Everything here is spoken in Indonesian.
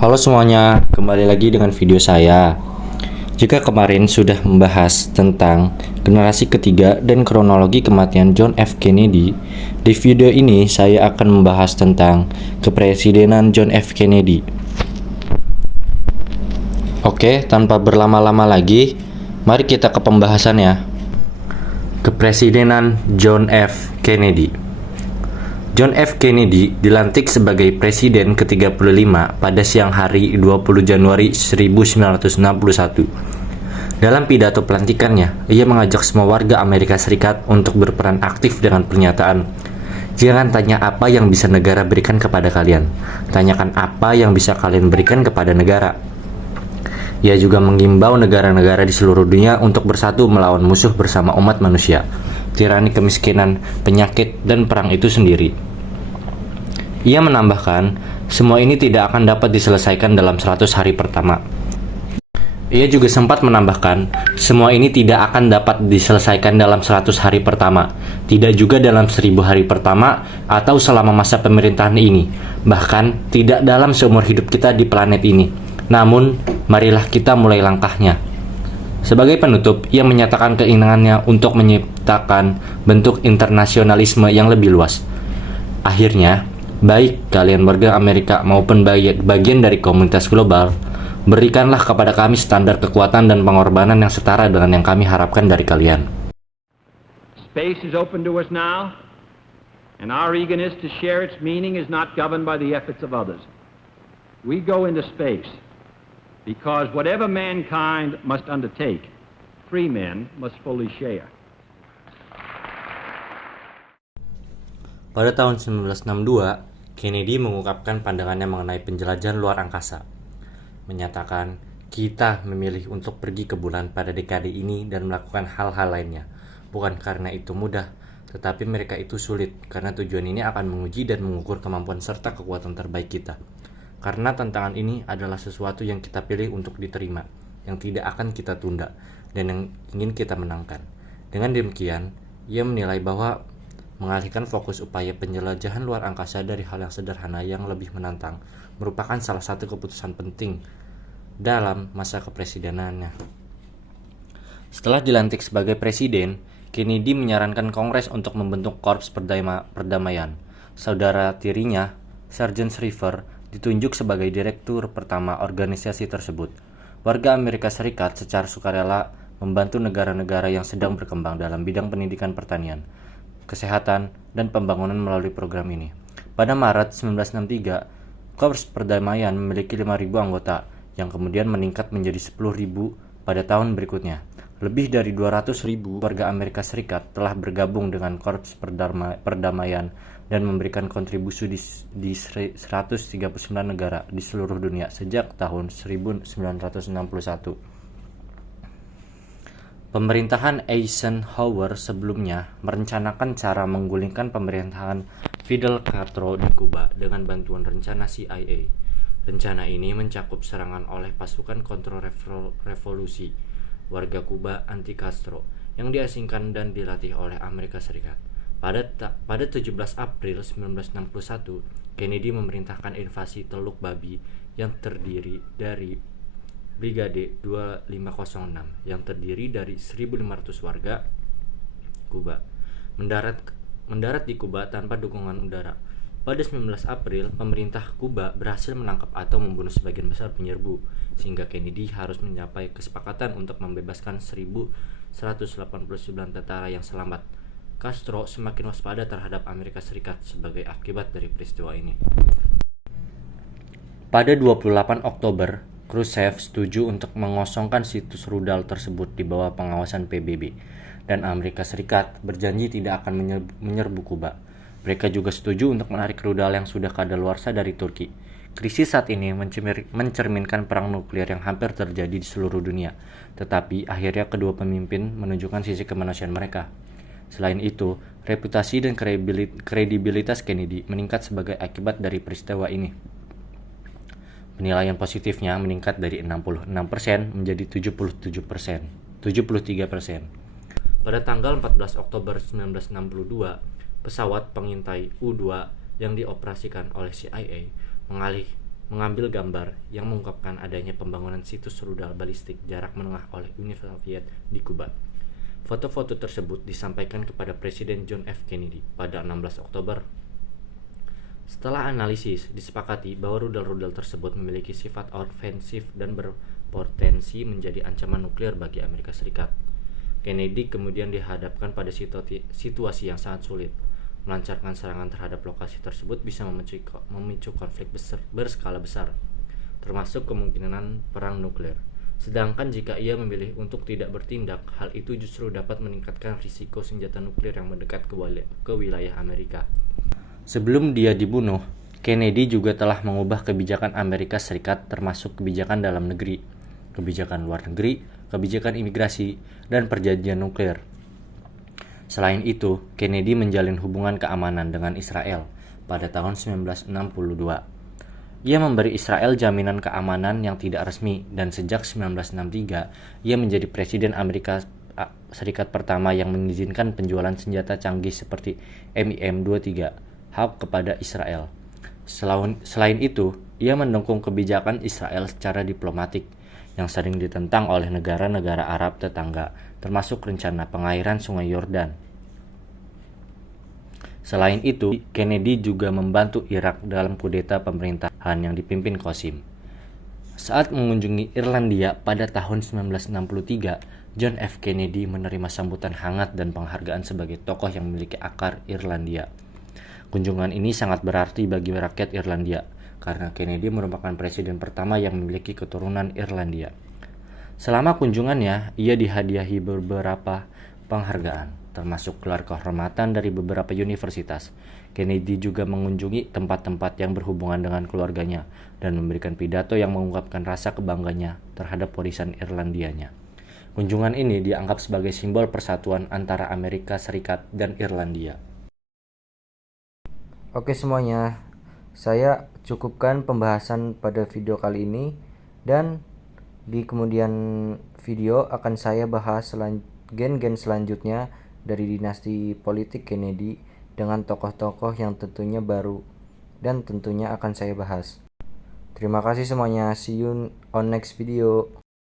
Halo semuanya, kembali lagi dengan video saya. Jika kemarin sudah membahas tentang generasi ketiga dan kronologi kematian John F. Kennedy, di video ini saya akan membahas tentang kepresidenan John F. Kennedy. Oke, tanpa berlama-lama lagi, mari kita ke pembahasannya. Kepresidenan John F. Kennedy. John F. Kennedy dilantik sebagai presiden ke-35 pada siang hari 20 Januari 1961. Dalam pidato pelantikannya, ia mengajak semua warga Amerika Serikat untuk berperan aktif dengan pernyataan, "Jangan tanya apa yang bisa negara berikan kepada kalian, tanyakan apa yang bisa kalian berikan kepada negara." Ia juga mengimbau negara-negara di seluruh dunia untuk bersatu melawan musuh bersama umat manusia, tirani kemiskinan, penyakit, dan perang itu sendiri. Ia menambahkan, semua ini tidak akan dapat diselesaikan dalam 100 hari pertama. Ia juga sempat menambahkan, semua ini tidak akan dapat diselesaikan dalam 100 hari pertama, tidak juga dalam 1000 hari pertama, atau selama masa pemerintahan ini, bahkan tidak dalam seumur hidup kita di planet ini. Namun, marilah kita mulai langkahnya. Sebagai penutup, ia menyatakan keinginannya untuk menciptakan bentuk internasionalisme yang lebih luas. Akhirnya, baik kalian warga Amerika maupun bagian dari komunitas global, berikanlah kepada kami standar kekuatan dan pengorbanan yang setara dengan yang kami harapkan dari kalian. Space is open to us now, and our eagerness to share its meaning is not governed by the efforts of others. We go into space because whatever mankind must undertake, free men must fully share. Pada tahun 1962, Kennedy mengungkapkan pandangannya mengenai penjelajahan luar angkasa. Menyatakan, kita memilih untuk pergi ke bulan pada dekade ini dan melakukan hal-hal lainnya. Bukan karena itu mudah, tetapi mereka itu sulit, karena tujuan ini akan menguji dan mengukur kemampuan serta kekuatan terbaik kita. Karena tantangan ini adalah sesuatu yang kita pilih untuk diterima, yang tidak akan kita tunda, dan yang ingin kita menangkan. Dengan demikian, ia menilai bahwa mengalihkan fokus upaya penjelajahan luar angkasa dari hal yang sederhana yang lebih menantang merupakan salah satu keputusan penting dalam masa kepresidenannya. Setelah dilantik sebagai presiden, Kennedy menyarankan Kongres untuk membentuk Korps Perdamaian. Saudara tirinya, Sargent Shriver, ditunjuk sebagai direktur pertama organisasi tersebut. Warga Amerika Serikat secara sukarela membantu negara-negara yang sedang berkembang dalam bidang pendidikan, pertanian, kesehatan, dan pembangunan melalui program ini. Pada Maret 1963, Korps Perdamaian memiliki 5.000 anggota, yang kemudian meningkat menjadi 10.000 pada tahun berikutnya. Lebih dari 200.000 warga Amerika Serikat telah bergabung dengan Korps Perdamaian dan memberikan kontribusi di 139 negara di seluruh dunia sejak tahun 1961. Pemerintahan Eisenhower sebelumnya merencanakan cara menggulingkan pemerintahan Fidel Castro di Kuba dengan bantuan rencana CIA. Rencana ini mencakup serangan oleh pasukan kontrarevolusi warga Kuba anti Castro yang diasingkan dan dilatih oleh Amerika Serikat. Pada 17 April 1961, Kennedy memerintahkan invasi Teluk Babi yang terdiri dari Brigade 2506 yang terdiri dari 1.500 warga Kuba mendarat di Kuba tanpa dukungan udara. Pada 19 April, pemerintah Kuba berhasil menangkap atau membunuh sebagian besar penyerbu, sehingga Kennedy harus mencapai kesepakatan untuk membebaskan 1.189 tentara yang selamat. Castro semakin waspada terhadap Amerika Serikat sebagai akibat dari peristiwa ini. Pada 28 Oktober, Khrushchev setuju untuk mengosongkan situs rudal tersebut di bawah pengawasan PBB, dan Amerika Serikat berjanji tidak akan menyerbu Kuba. Mereka juga setuju untuk menarik rudal yang sudah kadaluarsa dari Turki. Krisis saat ini mencerminkan perang nuklir yang hampir terjadi di seluruh dunia, tetapi akhirnya kedua pemimpin menunjukkan sisi kemanusiaan mereka. Selain itu, reputasi dan kredibilitas Kennedy meningkat sebagai akibat dari peristiwa ini. Penilaian positifnya meningkat dari 66% menjadi 73%. Pada tanggal 14 Oktober 1962, pesawat pengintai U-2 yang dioperasikan oleh CIA mengambil gambar yang mengungkapkan adanya pembangunan situs rudal balistik jarak menengah oleh Uni Soviet di Kuba. Foto-foto tersebut disampaikan kepada Presiden John F. Kennedy pada 16 Oktober. Setelah analisis, disepakati bahwa rudal-rudal tersebut memiliki sifat ofensif dan berpotensi menjadi ancaman nuklir bagi Amerika Serikat. Kennedy kemudian dihadapkan pada situasi yang sangat sulit. Melancarkan serangan terhadap lokasi tersebut bisa memicu konflik berskala besar, termasuk kemungkinan perang nuklir. Sedangkan jika ia memilih untuk tidak bertindak, hal itu justru dapat meningkatkan risiko senjata nuklir yang mendekat ke wilayah Amerika. Sebelum dia dibunuh, Kennedy juga telah mengubah kebijakan Amerika Serikat termasuk kebijakan dalam negeri, kebijakan luar negeri, kebijakan imigrasi, dan perjanjian nuklir. Selain itu, Kennedy menjalin hubungan keamanan dengan Israel pada tahun 1962. Ia memberi Israel jaminan keamanan yang tidak resmi dan sejak 1963, ia menjadi Presiden Amerika Serikat pertama yang mengizinkan penjualan senjata canggih seperti MIM-23 Hawk kepada Israel. Selain itu, ia mendukung kebijakan Israel secara diplomatik yang sering ditentang oleh negara-negara Arab tetangga, termasuk rencana pengairan Sungai Yordan. Selain itu, Kennedy juga membantu Irak dalam kudeta pemerintahan yang dipimpin Qasim. Saat mengunjungi Irlandia pada tahun 1963, John F. Kennedy menerima sambutan hangat dan penghargaan sebagai tokoh yang memiliki akar Irlandia. Kunjungan ini sangat berarti bagi rakyat Irlandia, karena Kennedy merupakan presiden pertama yang memiliki keturunan Irlandia. Selama kunjungannya, ia dihadiahi beberapa penghargaan, termasuk gelar kehormatan dari beberapa universitas. Kennedy juga mengunjungi tempat-tempat yang berhubungan dengan keluarganya dan memberikan pidato yang mengungkapkan rasa kebanggaannya terhadap warisan Irlandianya. Kunjungan ini dianggap sebagai simbol persatuan antara Amerika Serikat dan Irlandia. Oke semuanya, saya cukupkan pembahasan pada video kali ini, dan di kemudian video akan saya bahas gen-gen selanjutnya dari dinasti politik Kennedy dengan tokoh-tokoh yang tentunya baru dan tentunya akan saya bahas. Terima kasih semuanya, see you on next video.